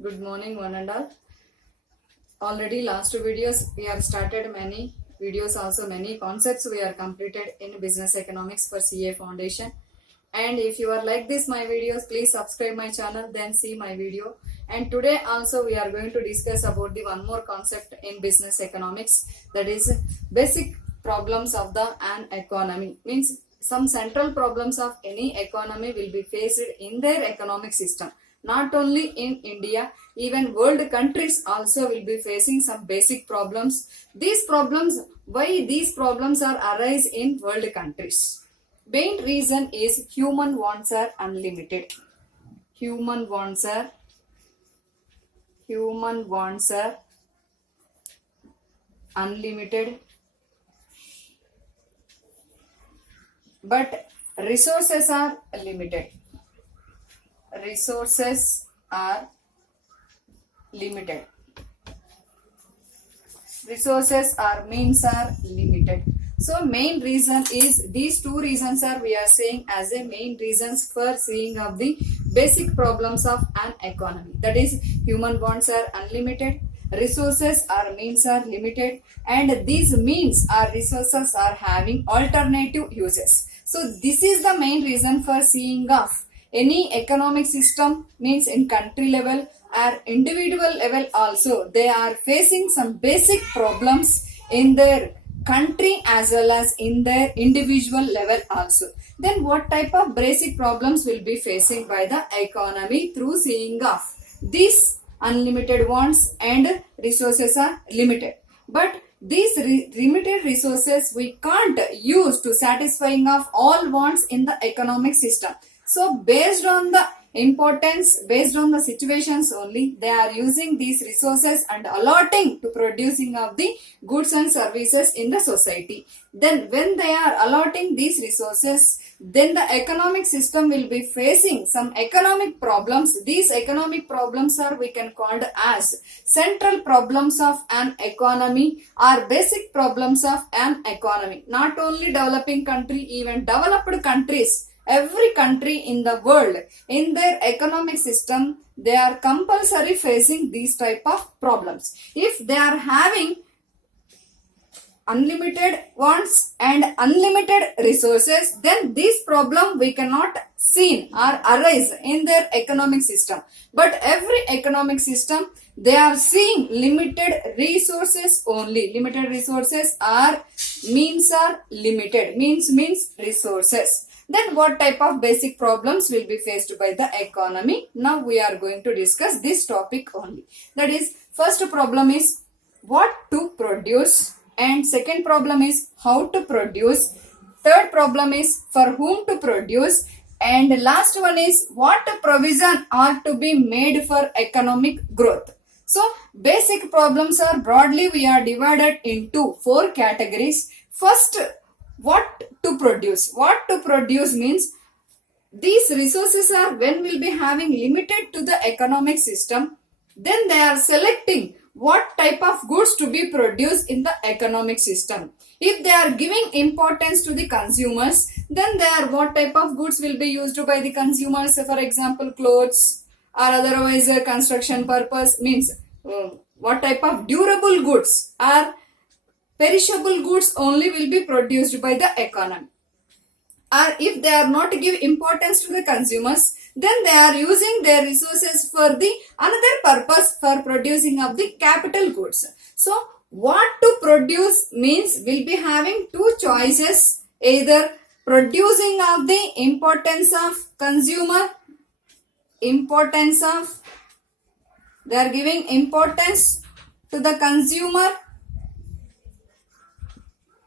Good morning, one and all. Already last two videos we have started many videos, also many concepts we are completed in business economics for CA Foundation. And if you are like this my videos, please subscribe my channel, then see my video. And today also we are going to discuss about the one more concept in business economics, that is basic problems of the an economy. Means some central problems of any economy will be faced in their economic system. Not only in India, even world countries also will be facing some basic problems. Why these problems are arise in world countries? Main reason is human wants are unlimited. Human wants are unlimited, but resources are limited. Resources are limited. Resources are means are limited. So main reason is these two reasons are we are saying as a main reasons for seeing of the basic problems of an economy. That is human wants are unlimited, resources or means are limited, and these means or resources are having alternative uses. So this is the main reason for seeing of any economic system, means in country level or individual level also they are facing some basic problems in their country as well as in their individual level also. Then what type of basic problems will be facing by the economy through seeing of these unlimited wants and resources are limited, but these limited resources we can't use to satisfying of all wants in the economic system. So based on the importance, based on the situations only, they are using these resources and allotting to producing of the goods and services in the society. Then when they are allotting these resources, then the economic system will be facing some economic problems. These economic problems are we can call as central problems of an economy or basic problems of an economy. Not only developing country, even developed countries, every country in the world in their economic system they are compulsory facing these type of problems. If they are having unlimited wants and unlimited resources, then this problem we cannot see or arise in their economic system. But every economic system they are seeing limited resources only. Limited resources are means are limited. Means resources. Then what type of basic problems will be faced by the economy? Now we are going to discuss this topic only. That is, first problem is what to produce, and second problem is how to produce, third problem is for whom to produce, and last one is what provision are to be made for economic growth. So basic problems are broadly we are divided into four categories. First, what to produce. What to produce means these resources are when will be having limited to the economic system, then they are selecting what type of goods to be produced in the economic system. If they are giving importance to the consumers, then they are what type of goods will be used by the consumers. For example, clothes or otherwise construction purpose, means what type of durable goods are perishable goods only will be produced by the economy. Or if they are not give importance to the consumers, then they are using their resources for the another purpose for producing of the capital goods. So what to produce means will be having two choices, either producing of the importance of consumer, they are giving importance to the consumer,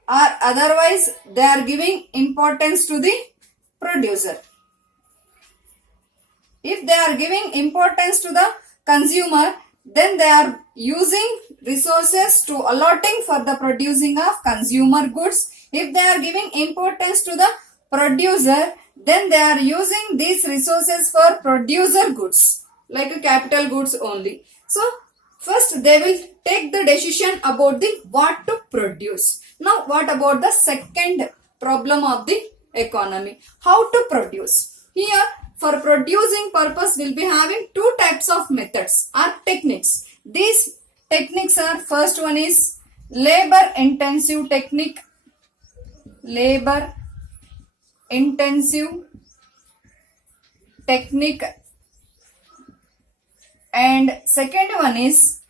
or otherwise they are giving importance to the producer. If they are giving importance to the consumer, then they are using resources to allotting for the producing of consumer goods. If they are giving importance to the producer, then they are using these resources for producer goods like capital goods only. So first they will take the decision about the what to produce. Now what about the second problem of the economy? How to produce? Here for producing purpose will be having two types of methods or techniques. These techniques are, first one is labor intensive technique, labor intensive technique, and second one is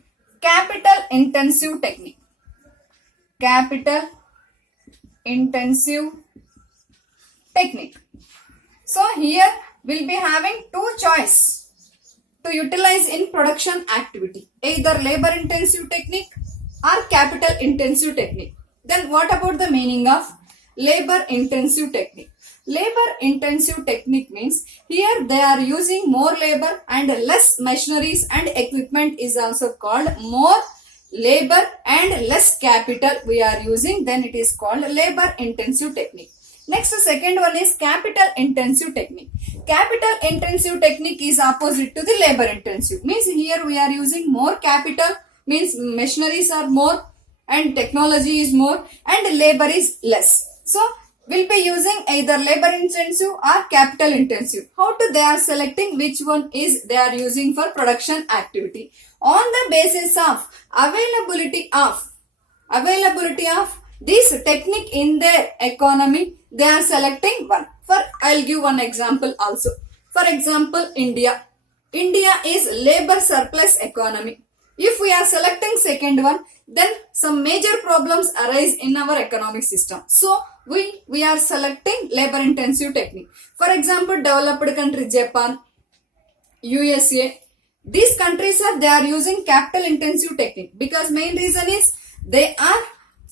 capital intensive technique, capital intensive technique. So here we'll be having two choice to utilize in production activity, either labor intensive technique or capital intensive technique. Then what about the meaning of labor intensive technique? Labor intensive technique means here they are using more labor and less machineries and equipment is also called more labor and less capital we are using, then it is called labor intensive technique. Next, second one is capital intensive technique. Capital intensive technique is opposite to the labor intensive, means here we are using more capital, means machineries are more and technology is more and labor is less. So we'll be using either labor intensive or capital intensive. How to they are selecting which one is they are using for production activity? On the basis of availability of this technique in their economy, they are selecting one. For I'll give one example also. For example, India. India is labor surplus economy. If we are selecting second one, then some major problems arise in our economic system. So we are selecting labor intensive technique. For example, developed country Japan, USA, these countries they are using capital intensive technique because main reason is they are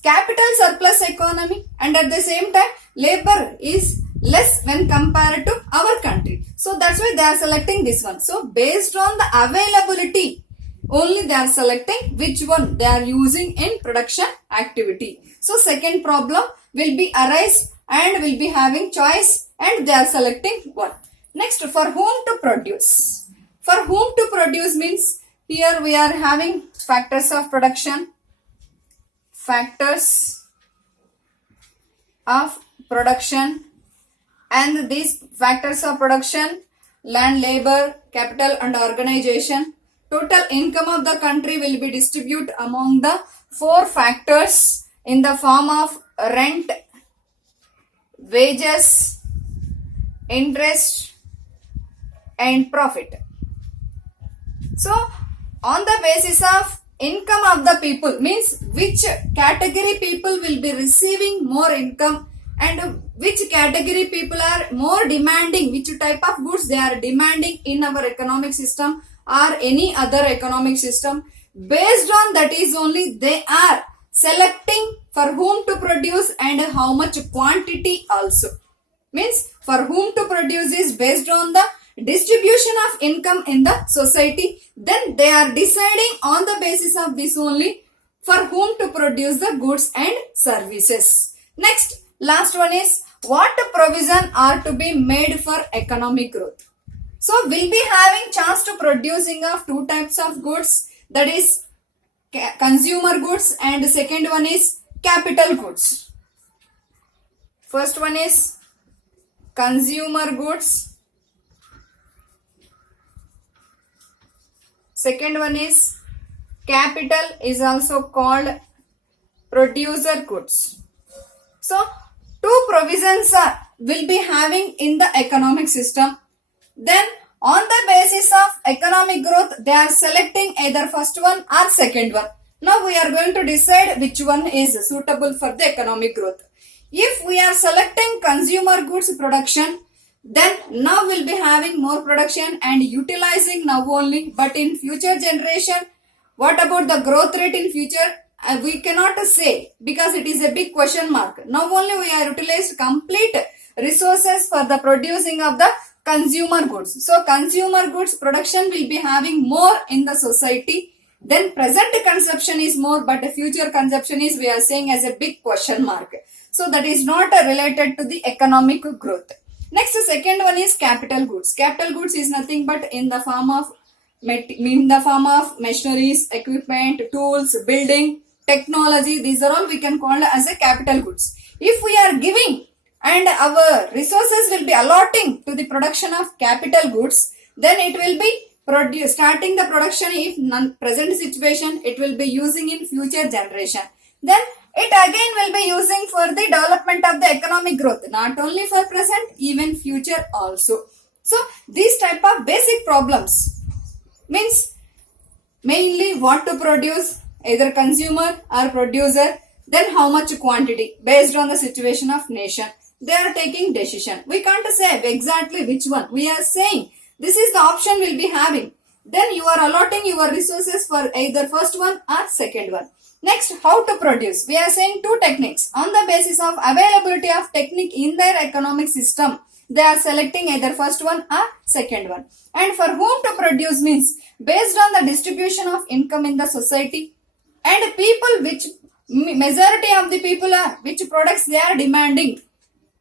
capital surplus economy and at the same time labor is less when compared to our country. So that's why they are selecting this one. So based on the availability only they are selecting which one they are using in production activity. So second problem will be arise and will be having choice and they are selecting one. Next, for whom to produce. For whom to produce means here we are having factors of production, factors of production, and these factors of production, land, labor, capital and organization. Total income of the country will be distributed among the four factors in the form of rent, wages, interest and profit. So on the basis of income of the people means which category people will be receiving more income and which category people are more demanding, which type of goods they are demanding in our economic system or any other economic system. Based on that is only they are selecting for whom to produce and how much quantity also. Means for whom to produce is based on the distribution of income in the society. Then they are deciding on the basis of this only for whom to produce the goods and services. Next, last one is what provision are to be made for economic growth. So we'll be having chance to producing of two types of goods, that is consumer goods and second one is capital goods. First one is consumer goods, second one is capital is also called producer goods. So two provisions will be having in the economic system. Then on the basis of economic growth they are selecting either first one or second one. Now we are going to decide which one is suitable for the economic growth. If we are selecting consumer goods production, then now we'll be having more production and utilizing now only, but in future generation, what about the growth rate in future? We cannot say because it is a big question mark. Now only we are utilized complete resources for the producing of the consumer goods. So consumer goods production will be having more in the society. Then present consumption is more, but future consumption is we are saying as a big question mark. So that is not related to the economic growth. Next, second one is capital goods. Capital goods is nothing but in the form of machineries, equipment, tools, building, technology. These are all we can call as a capital goods. If we are giving and our resources will be allotting to the production of capital goods, then it will be starting the production if present situation it will be using in future generation. Then it again will be using for the development of the economic growth, not only for present, even future also. So these type of basic problems means mainly what to produce, either consumer or producer, then how much quantity based on the situation of nation. They are taking decision. We can't say exactly which one. We are saying this is the option we'll be having. Then you are allotting your resources for either first one or second one. Next, how to produce. We are saying two techniques. On the basis of availability of technique in their economic system, they are selecting either first one or second one. And for whom to produce means based on the distribution of income in the society and people, which majority of the people are, which products they are demanding,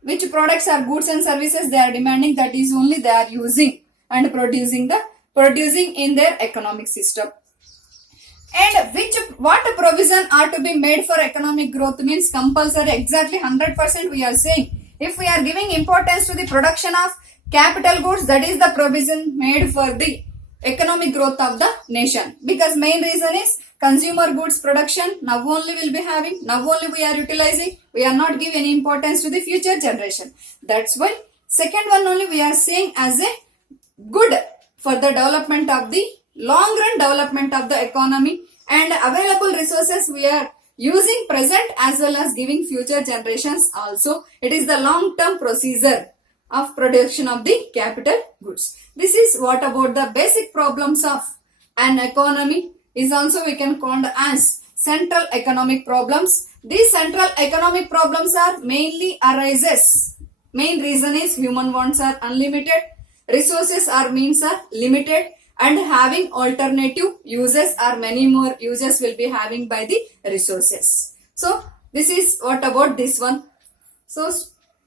which products are goods and services they are demanding, that is only they are using and producing in their economic system. And what provision are to be made for economic growth means compulsory, exactly 100% we are saying. If we are giving importance to the production of capital goods, that is the provision made for the economic growth of the nation. Because main reason is consumer goods production now only will be having, now only we are utilizing, we are not giving any importance to the future generation. That's why second one only we are saying as a good for the development of the long run development of the economy, and available resources we are using present as well as giving future generations also. It is the long term procedure of production of the capital goods. This is what about the basic problems of an economy, is also we can call as central economic problems. These central economic problems are mainly arises. Main reason is human wants are unlimited, resources or means are limited, and having alternative uses or many more uses will be having by the resources. So this is what about this one. So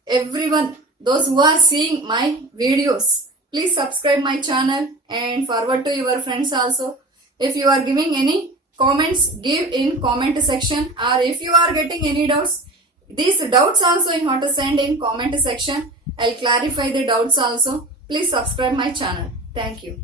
everyone, those who are seeing my videos, please subscribe my channel and forward to your friends also. If you are giving any comments, give in comment section, or if you are getting any doubts, these doubts also you have to send in comment section. I'll clarify the doubts also. Please subscribe my channel. Thank you.